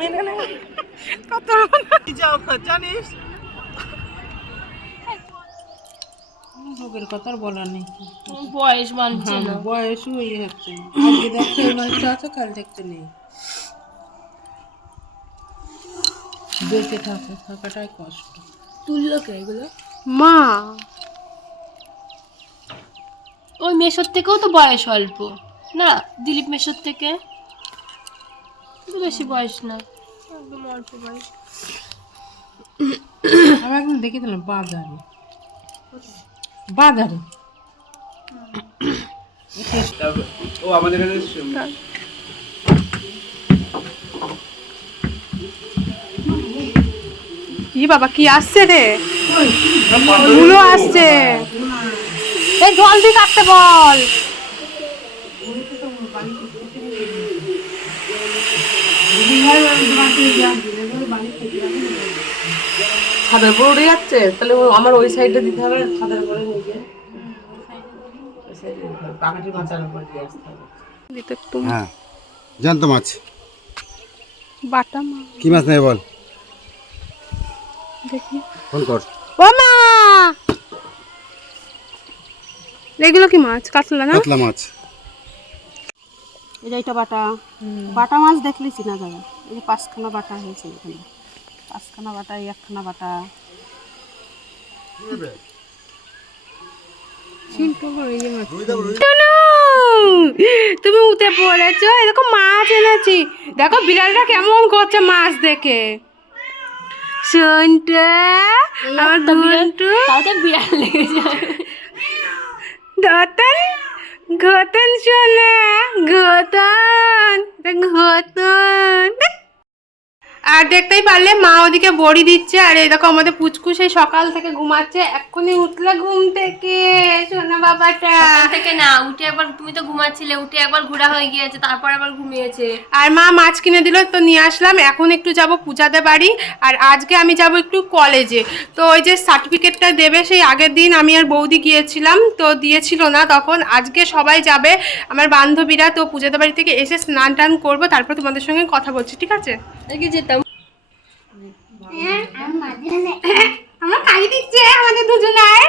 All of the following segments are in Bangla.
মেনে নে। কত জামা জানিস? লোকের কথা আর বলার নেই। বয়স মানছে হ্যাঁ, না। বয়সও ইয়ে হচ্ছে। আজকে দেখতে নষ্ট আছে কাল দেখতে নেই। বেঁচে থাকে থাকাটাই কষ্ট। তুললো কে এগুলো? মা! ওই মেশোর থেকেও তো বয়স অল্প। না দিলীপ মেশোর থেকে? বেশি বয়স না। একদম অল্প বয়স। আমি একদিন দেখেছিলাম বাজারে। বাজারে। ও আমাদের এখানে কি বাবা কি আসছে রে? মূলো আসছে। এই জল দিয়ে কাটতে বল। ছাদের উপর উঠে যাচ্ছে? তাহলে আমার ওই সাইডে দিতে হবে ছাদের উপরে নিয়ে মাচার দিয়ে আসতে হবে। হ্যাঁ জ্যান্ত মাছ। বাটা মা কি মাছ নেই বল? দেখি। ফোন কর। ও মা! এগুলো কি মাছ? কাতলা না? কাতলা মাছ। এই যে এটা বাটা। বাটা মাছ দেখলে চিনা যাবে। এই যে পাঁচখানা বাটা হয়েছে এখানে। পাঁচখানা বাটা এই একখানা বাটা। তুমি উঠে পড়েছো এরকম মাছ এনেছি। দেখো বিড়ালটা কেমন করছে মাছ দেখে। শুনতে? আমার দুটো বিড়াল লেগে ঘতন ঘতন শোনা ঘতন ঘতন। আর দেখতেই পারলে মা ওদিকে বড়ি দিচ্ছে আর এরকম আমাদের পুচকু সেই সকাল থেকে ঘুমাচ্ছে এক্ষুনি উঠলে ঘুম থেকে। সোনা বাবাটা। থেকে না উঠে একবার তুমি তো ঘুমাচ্ছিলে উঠে একবার ঘোরা হয়ে গিয়েছে তারপর আবার ঘুমিয়েছে। আর মা মাছ কিনে দিল তো নিয়ে আসলাম এখন একটু যাব পূজাতে বাড়ি আর আজকে আমি যাব একটু কলেজে। তো ওই যে সার্টিফিকেটটা দেবে সেই আগের দিন আমি আর বৌদি গিয়েছিলাম তো দিয়েছিল না তখন আজকে সবাই যাবে আমার বান্ধবীরা তো পূজাতে বাড়ি থেকে এসে স্নান টান করব তারপর তোমাদের সঙ্গে কথা বলছি ঠিক আছে? আগে যেতাম। আমরা খাই দিচ্ছে আমাদের দুজনের।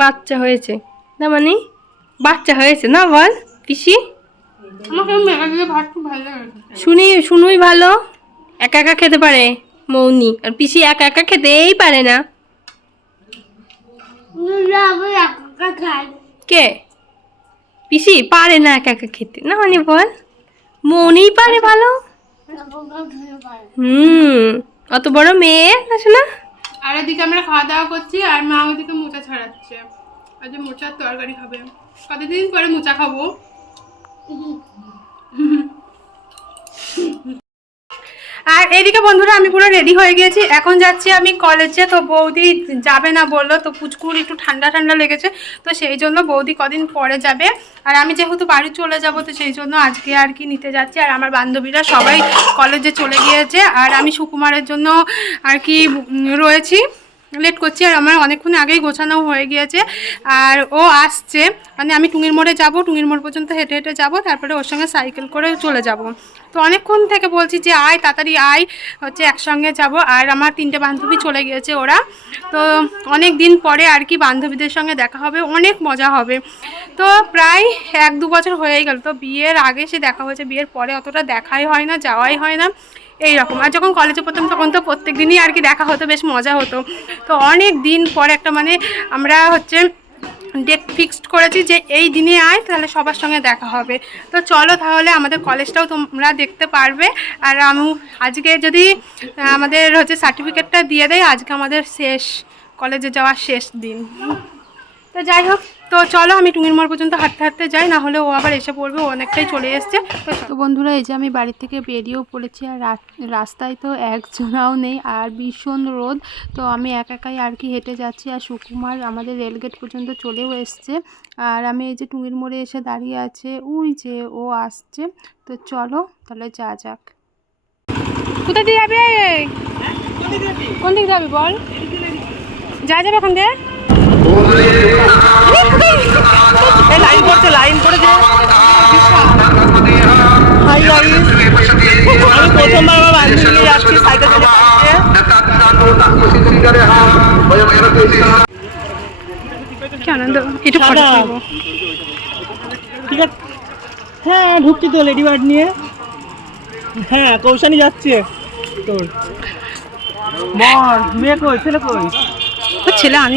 বাচ্চা হয়েছে। না মানে? বাচ্চা হয়েছে না বল পিসি? শুনি শুনুই ভালো। একা একা খেতে পারে মৌনি। আর পিসি একা একা খেতেই পারে না। কে? পিসি পারে না একা একা খেতে। না মানে বল মৌনিই পারে ভালো। হুম, অত বড় মেয়ে আছে না আর এদিকে আমরা খাওয়া দাওয়া করছি, আর মা ওদিকে মোচা ছাড়াচ্ছে। আজ মোচার তরকারি খাবে। কতদিন পরে মোচা খাব? আর এদিকে বন্ধুরা, আমি পুরো রেডি হয়ে গিয়েছি। এখন যাচ্ছি আমি কলেজে তো বৌদি যাবে না বলল, তো পুচকুর একটু ঠান্ডা ঠান্ডা লেগেছে। তো সেই জন্য বৌদি কদিন পরে যাবে। আর আমি যেহেতু বাড়ি চলে যাব, তো সেই জন্য আজকে আর কি নিতে যাচ্ছি। আর আমার বান্ধবীরা সবাই কলেজে চলে গিয়েছে। আর আমি সুকুমারের জন্য আর কি রয়েছি। লেট করছি। আর আমার অনেকক্ষণ আগেই গোছানো হয়ে গিয়েছে। আর ও আসছে। মানে আমি টুঙির মোড়ে যাব। টুঙির মোড় পর্যন্ত হেঁটে হেঁটে যাব। তারপরে ওর সঙ্গে সাইকেল করে চলে যাব। তো অনেকক্ষণ থেকে বলছি যে, আয়, তাড়াতাড়ি আয়, হচ্ছে একসঙ্গে যাব। আর আমার তিনটে বান্ধবী চলে গিয়েছে ওরা। তো অনেক দিন পরে আর কি বান্ধবীদের সঙ্গে দেখা হবে, অনেক মজা হবে। তো প্রায় এক দু বছর হয়েই গেল। তো বিয়ের আগে সে দেখা হয়েছে, বিয়ের পরে অতটা দেখাই হয় না, যাওয়াই হয় না এই রকম আর যখন কলেজে পড়তাম তখন তো প্রত্যেক দিনই আর কি দেখা হতো, বেশ মজা হতো। তো অনেক দিন পরে একটা মানে আমরা হচ্ছে ডেট ফিক্সড করেছি যে এই দিনে আয়, তাহলে সবার সঙ্গে দেখা হবে। তো চলো তাহলে আমাদের কলেজটাও তোমরা দেখতে পারবে। আর আমি আজকে যদি, আমাদের হচ্ছে সার্টিফিকেটটা দিয়ে দেয় আজকে আমাদের শেষ কলেজে যাওয়ার শেষ দিন। তো যাই হোক তো চলো আমি টুঙ্গির মোড় পর্যন্ত হাঁটতে হাঁটতে যাই না হলে ও আবার এসে পড়বে ও অনেকটাই চলে এসছে। তো বন্ধুরা এই যে আমি বাড়ি থেকে বেরিয়েও পড়েছি আর রাস্তায় তো একজনাও নেই আর ভীষণ রোদ। তো আমি একা একাই আর কি হেঁটে যাচ্ছি আর সুকুমার আমাদের রেলগেট পর্যন্ত চলেও এসছে। আর আমি এই যে টুঙ্গির মোড়ে এসে দাঁড়িয়ে আছে ওই যে ও আসছে। তো চলো তাহলে যা যাক। কোথায় দিয়ে যাবে? কোন দিকে যাবি বল? যা যাবে ওখান দিয়ে। লাইন পড়ছে লাইন পড়েছে আমি প্রথমবার সাইকেল চালিয়ে হ্যাঁ ঢুকছি তো লেডি বার্ড নিয়ে। হ্যাঁ কৌশানি যাচ্ছে। তোর। মর মেয়ে কই ছেলে কই? ছেলে আমি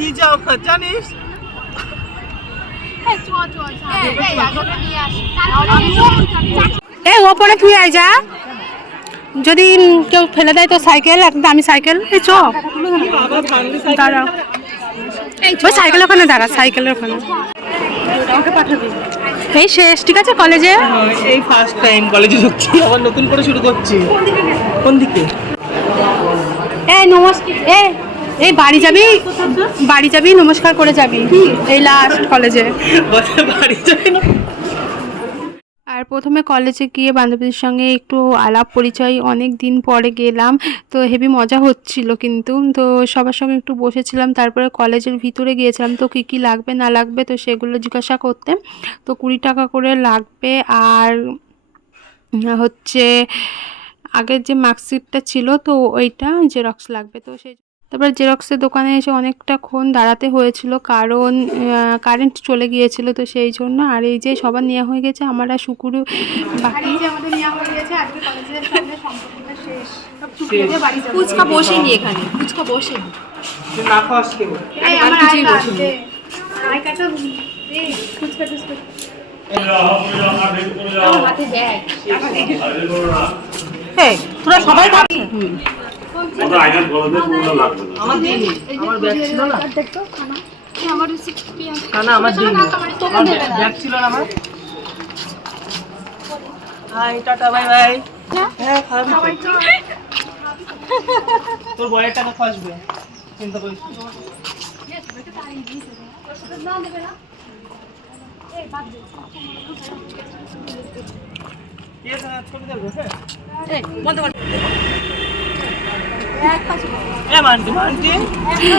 ভিজা আমার জানিস এ ওপরে তুই আয় যা? যদি কেউ ফেলে দেয় তো সাইকেল একটা আমি সাইকেল। এই চ। বাবা ভাঙলি দাঁড়া ওই সাইকেল ওখানে দাঁড়া সাইকেলের ওখানে। এই শেষ ঠিক আছে কলেজে? এই ফার্স্ট টাইম কলেজে ঢুকছি আবার নতুন করে শুরু করছি। কোন দিকে? এই নমস্কার এ এই বাড়ি যাবি? বাড়ি যাবি? নমস্কার করে যাবি। এই লাস্ট কলেজে বাড়ি যাই না। আর প্রথমে কলেজে গিয়ে বান্ধবীদের সঙ্গে একটু আলাপ পরিচয়। অনেক দিন পরে গেলাম তো হেভি মজা হচ্ছিল কিন্তু। তো সবার সঙ্গে একটু বসেছিলাম তারপরে কলেজের ভিতরে গিয়েছিলাম। তো কী কী লাগবে না লাগবে তো সেগুলো জিজ্ঞাসা করতে। তো কুড়ি টাকা করে লাগবে আর হচ্ছে আগের যে মার্কশিটটা ছিল তো ওইটা জেরক্স লাগবে। তো সেই তারপর জেরক্সের দোকানে এসে অনেকটাক্ষণ দাঁড়াতে হয়েছিল কারণ কারেন্ট চলে গিয়েছিল তো সেই জন্য। আর এই যে সবার নেওয়া হয়ে গেছে আমার আর শুকুরু বাকি আমাদের নেওয়া হয়ে গেছে আজকে কলেজের সামনে সম্পর্কটা শেষ। ফুচকা বসেনি এখানে ফুচকা বসেনি। না খাওয়াস কেউ আমার আই কার্ড আই কার্ডটা দে, ফুচকা টুচকা। তোরা সবাই খাবি আমার দিন আমার ব্যাগ ছিল না? খানা? আমার দিন ব্যাগ ছিল না আমার। Hi tata bye bye. হ্যাঁ? তোর বয়ের টাকা ফাসবে চিন্তা করিস না। আছে, হ্যাঁ, তুলবো,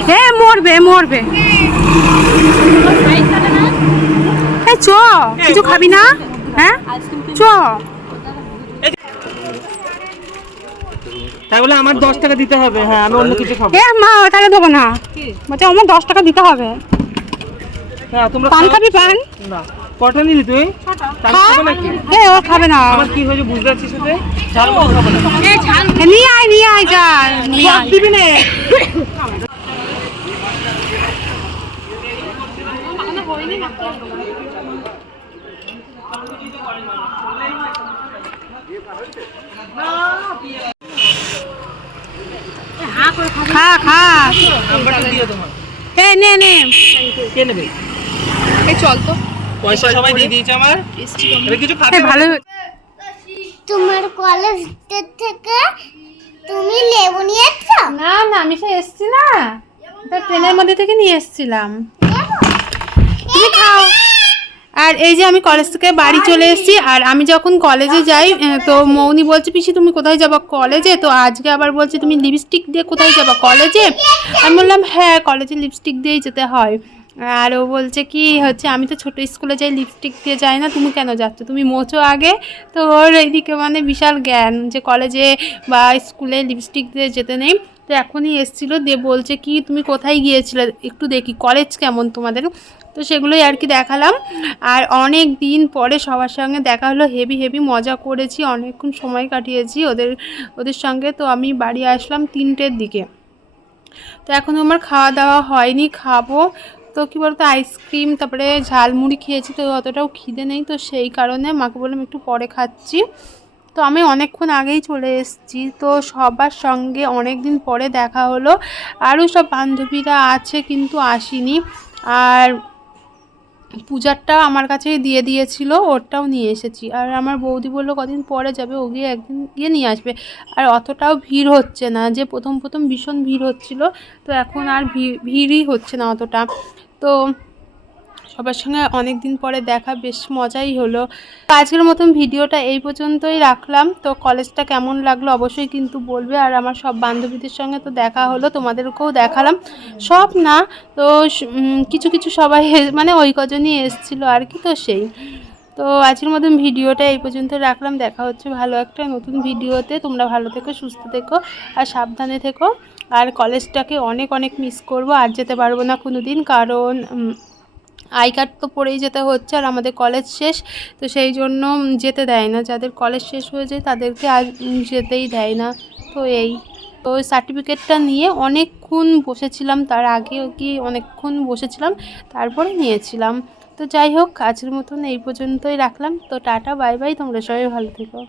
হ্যাঁ? মরবে মরবে। এই চ কিছু খাবি না? হ্যাঁ? চ। তাই বলে আমার দশ টাকা দিতে হবে। হ্যাঁ আমি অন্য কিছু খাব। এ মা তাহলে দেবো না। বলছে আমার দশ টাকা দিতে হবে। হ্যাঁ তোমরা পান খাবি পান? না। কটা নিলি তুই? এ ও খাবে না? আমার কি হয়েছে বুঝতে পারছিস সাথে ঝাল মতো না। নিয়ে আয় নিয়ে আয় যা নিয়ে আয়। দিবি না। খা খা। দিয়ে তোমার। এ নে নে। কে নেবে? এই চল তো। পয়সা সবাই দিয়ে দিয়েছে আমার? এবার কিছু খাতে ভালো তোমার কলেজ থেকে তুমি লেবু নিয়েছ না না আমি সে এসছি না। তা ট্রেনের মধ্যে থেকে নিয়ে এসছিলাম। তুমি খাও। আর এই যে আমি কলেজ থেকে বাড়ি চলে এসেছি আর আমি যখন কলেজে যাই তো মৌনি বলছে পিসি তুমি কোথায় যাবা কলেজে তো আজকে আবার বলছে তুমি লিপস্টিক দিয়ে কোথায় যাবা কলেজে আমি বললাম হ্যাঁ কলেজে লিপস্টিক দিয়েই যেতে হয়। আর ও বলছে কি হচ্ছে, আমি তো ছোটো স্কুলে যাই লিপস্টিক দিয়ে যাই না, তুমি কেন যাচ্ছ? তুমি মোচো আগে? তো ওর এইদিকে মানে বিশাল জ্ঞান যে কলেজে বা স্কুলে লিপস্টিক দিয়ে যেতে নেই। তো এখনই এসেছিল, দিয়ে বলছে কি, তুমি কোথায় গিয়েছিলে? একটু দেখি কলেজ কেমন তোমাদের? তো সেগুলোই আর কি দেখালাম। আর অনেক দিন পরে সবার সঙ্গে দেখা হলো হেভি হেভি মজা করেছি, অনেকক্ষণ সময় কাটিয়েছি ওদের ওদের সঙ্গে। তো আমি বাড়ি আসলাম তিনটের দিকে। তো এখনও আমার খাওয়া দাওয়া হয়নি, খাব। তো কী বলতো আইসক্রিম তারপরে ঝালমুড়ি খেয়েছি, তো অতটাও খিদে নেই, তো সেই কারণে মাকে বললাম একটু পরে খাচ্ছি। তো আমি অনেকক্ষণ আগেই চলে এসেছি, তো সবার সঙ্গে অনেক দিন পরে দেখা হলো। আরও সব বান্ধবীরা আছে, কিন্তু আসিনি। আর পূজারটা আমার কাছেই দিয়ে দিয়েছিল, ওরটাও নিয়ে এসেছি। আর আমার বৌদি বলল, কদিন পরে যাবে, ও গিয়ে একদিন গিয়ে নিয়ে আসবে। আর অতটাও ভিড় হচ্ছে না, যে প্রথম প্রথম ভীষণ ভিড় হচ্ছিল, তো এখন আর ভিড়ই হচ্ছে না অতটা। তো সবার সঙ্গে অনেক দিন পরে দেখা, বেশ মজাই হলো। আজকের মতন ভিডিওটা এই পর্যন্তই রাখলাম। তো কলেজটা কেমন লাগল অবশ্যই কিন্তু বলবে। আর আমার সব বান্ধবীদের সঙ্গে তো দেখা হলো, তোমাদেরকেও দেখালাম। সব না, তো কিছু কিছু সবাই মানে ওই কজনই এসেছিল আর কি, তো সেই। তো আজকের মতন ভিডিওটা এই পর্যন্ত রাখলাম। দেখা হচ্ছে ভালো একটা নতুন ভিডিওতে। তোমরা ভালো থেকো, সুস্থ থেকো আর সাবধানে থেকো। আর কলেজটাকে অনেক অনেক মিস করব। আর যেতে পারব না কোনো দিন কারণ আই কার্ড তো পড়েই যেতে হচ্ছে আর আমাদের কলেজ শেষ, তো সেই জন্য যেতে দেয় না। যাদের কলেজ শেষ হয়ে যায় তাদেরকে আর যেতেই দেয় না। তো এই, তো ওই সার্টিফিকেটটা নিয়ে অনেকক্ষণ বসেছিলাম, তার আগে কি অনেকক্ষণ বসেছিলাম, তারপরে নিয়েছিলাম। তো যাই হোক, আজকের মতন এই পর্যন্তই রাখলাম। তো টাটা, বাই বাই, তোমরা সবাই ভালো থেকো।